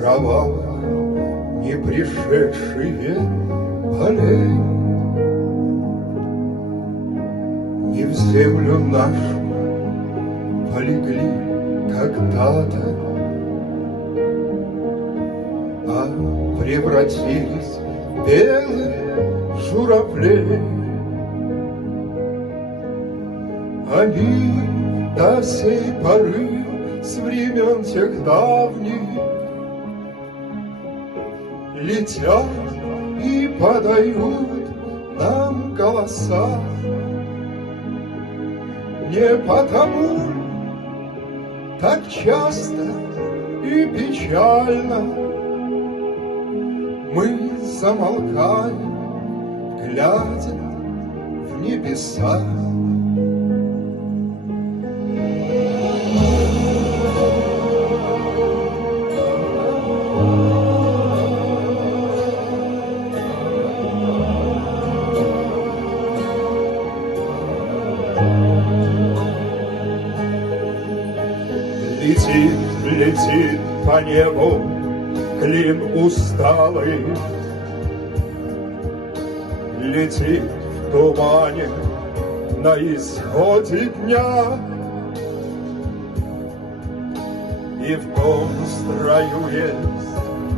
кровавых не пришедшие полей. Не в землю нашу полегли когда-то, а превратились в белых журавлей. Они до сей поры с времен тех давних летят и подают нам голоса. Не потому так часто и печально мы замолкаем, глядя в небеса. Летит, летит по небу Клин усталый, летит в тумане на исходе дня. И в том строю есть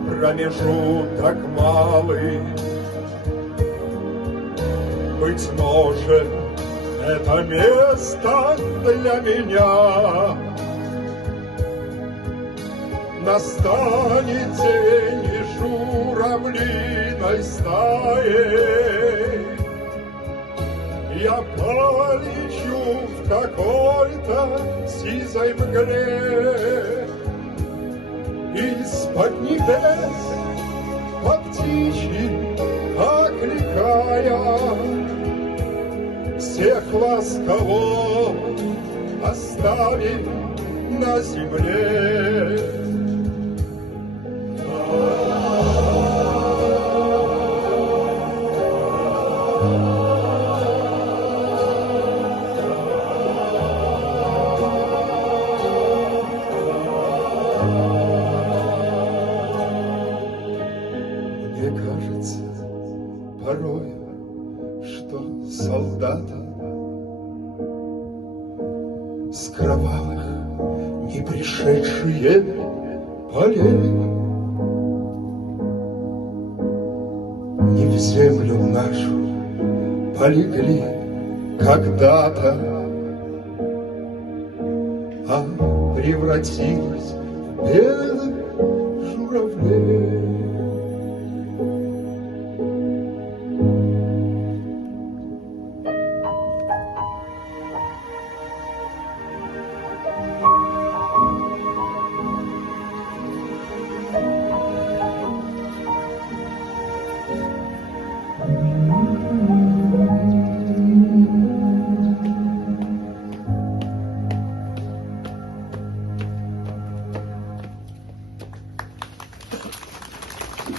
промежуток малый. Быть может, это место для меня. Настанет день и журавлиной стаей я полечу в какой-то сизой мгле. Из-под небес по птичьи окликая всех ласково оставим на земле. Мне кажется порой, что солдаты с кровавых не пришедшие полей не в землю нашу полегли когда-то, а превратились в белых журавлей.